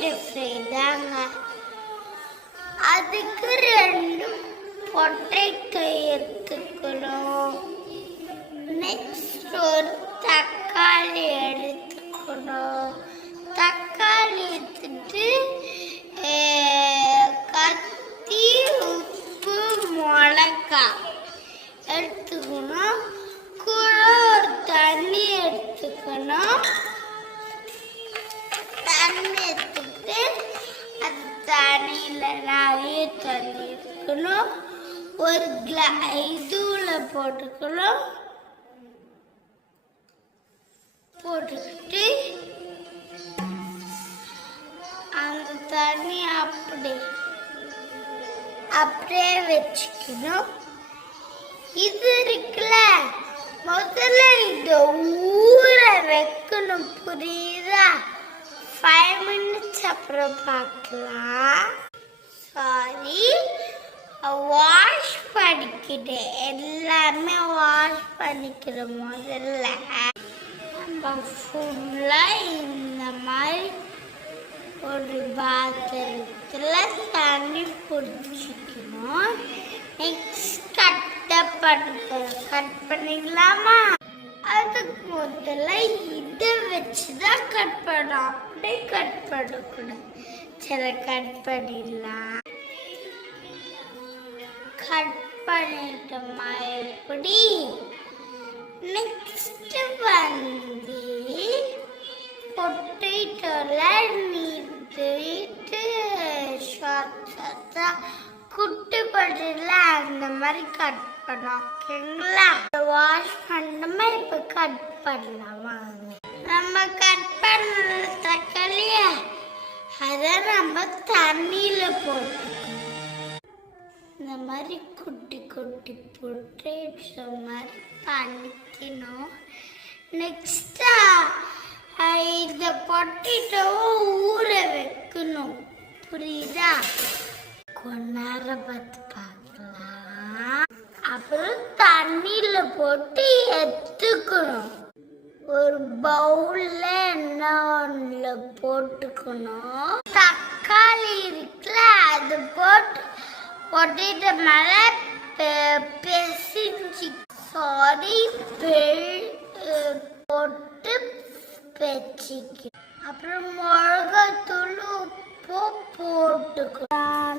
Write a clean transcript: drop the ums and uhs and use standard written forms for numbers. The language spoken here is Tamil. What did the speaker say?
பொட்டேட்டோ ஃப்ரை தாங்க. அதுக்கு 2 பொட்டேட்டோ எடுத்துக்கணும். நெக்ஸ்ட் ஒரு தக்காளி எடுத்துக்கணும். தக்காளி எடுத்துட்டு கத்தி, உப்பு, மிளகாய் எடுத்துக்கணும். கூட ஒரு தண்ணி எடுத்துக்கணும். தண்ணி எடுத்துக்கிட்டு அந்த தண்ணியில் நிறைய தண்ணி எடுத்துக்கணும். ஒரு இதுவில் போட்டுக்கணும். போட்டுக்கிட்டு அந்த தண்ணி அப்படியே வச்சுக்கணும். இது இருக்குல்ல, முதல்ல இந்த ஊற வைக்கணும். புரியுதா? 5 minutes அப்புறம் பார்க்கலாம். சாரி, வாஷ் பண்ணிக்கிட்டேன். எல்லாமே வாஷ் பண்ணிக்கிறோம். முதல்ல நம்ம ஃபுல்லாக இந்த மாதிரி ஒரு பாத்திரத்தில் தண்ணி பிடிச்சிக்கணும். நெக்ஸ்ட் கட் பண்ணிக்கலாமா? அதுக்கு முதல்ல இதை வச்சு தான் கட் பண்ணணும். அப்படியே கட் பண்ணக்கூடாது. சரி, கட் பண்ணிடலாம். கட் பண்ணிட்டோமா? எப்படி? நெக்ஸ்ட் வந்து பொட்டேட்டோல நீட்டு ஷார்ட்ஸா குட்டி பொட்டேட்டோல அந்த மாதிரி கட் பண்ணோம். ஓகேங்களா? வாஷ் பண்ணோமா? இப்போ கட் பண்ணலாமா? நம்ம கட் பண்ண தக்காளிய அதை நம்ம தண்ணியில் போட்டுக்கணும். இந்த மாதிரி குட்டி குட்டி பொட்டேட்டோ மாதிரி பண்ணிக்கணும். நெக்ஸ்டா இந்த பொட்டேட்டோவை ஊற வைக்கணும். புரியுதா? கொஞ்ச நேரம் பார்த்து பார்க்கலாம். அப்புறம் தண்ணியில் போட்டு எடுத்துக்கணும். ஒரு பவுல்ல எண்ணெய் போட்டுக்கணும். தக்காளி இருக்குல்ல, அது போட்டு பொட்டேட்டோ மேலே பிசைஞ்சு போட்டு வச்சுக்கணும். அப்புறம் மிளகாத்தூள், உப்பு போட்டுக்கணும்.